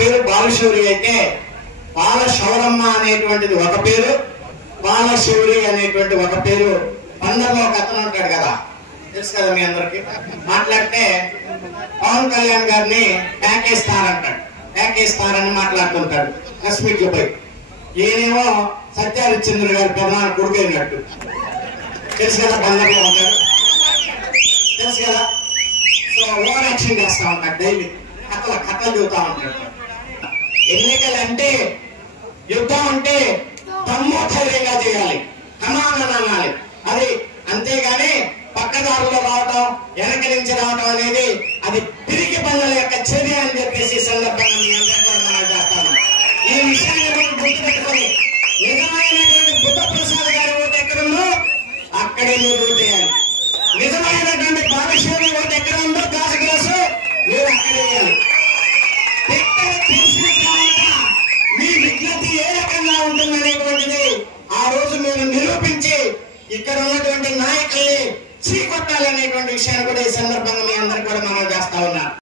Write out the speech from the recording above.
పేరు బాలశౌరి అయితే బాలశౌరమ్మ అనేటువంటిది ఒక పేరు, బాలశౌరి అనేటువంటి ఒక పేరు. పందర్లో ఒక అతను ఉంటాడు కదా, తెలుసు కదా మీ అందరికి. మాట్లాడితే పవన్ కళ్యాణ్ గారిని ప్యాకేజ్ స్టార్ అంటాడు, ప్యాకేజ్ స్టార్ అని మాట్లాడుతుంటాడు ప్రెస్ మీట్ లో పోయి. ఈయనేమో సత్యహరిశ్చంద్ర గారి ప్రధాన కొడుకు అయినట్టు, తెలుసు కదా, బందర్లో ఉంటాడు, తెలుసు కదా. సో ఓవర్ యాక్షన్ చేస్తా ఉంటాడు, డైలీ కథలు చూస్తా ఉంటాడు. ఎన్నికలు అంటే యుద్ధం అంటే దమ్ము ధైర్యంగా చేయాలి, కమానని అనాలి. అది అంతేగాని పక్కదారులో రావటం, వెనక నుంచి రావటం అనేది అది పిరికి పనుల యొక్క చర్య అని చెప్పేసి సందర్భంగా మీ అందరికీ మనం చేస్తాను. ఈ విషయాన్ని గుర్తుపెట్టుకొని నిజమైనటువంటి బుద్ధ ప్రసాద్ గారి ఓటు ఎక్కడుందో అక్కడే మీరు ఓటు వేయాలి. నిజమైనటువంటి బాలశౌరి ఓటు ఎక్కడ ఉందో గ్లాసు గ్లాసు మీరు అక్కడే వేయాలి. తెలిసిన తర్వాత మీ విజ్ఞత ఏ రకంగా ఉంటుందనేటువంటిది ఆ రోజు మీరు నిరూపించి ఇక్కడ ఉన్నటువంటి నాయకుల్ని చీకొట్టాలనేటువంటి విషయాన్ని కూడా ఈ సందర్భంగా మీ అందరికీ కూడా మనం చేస్తా ఉన్నా.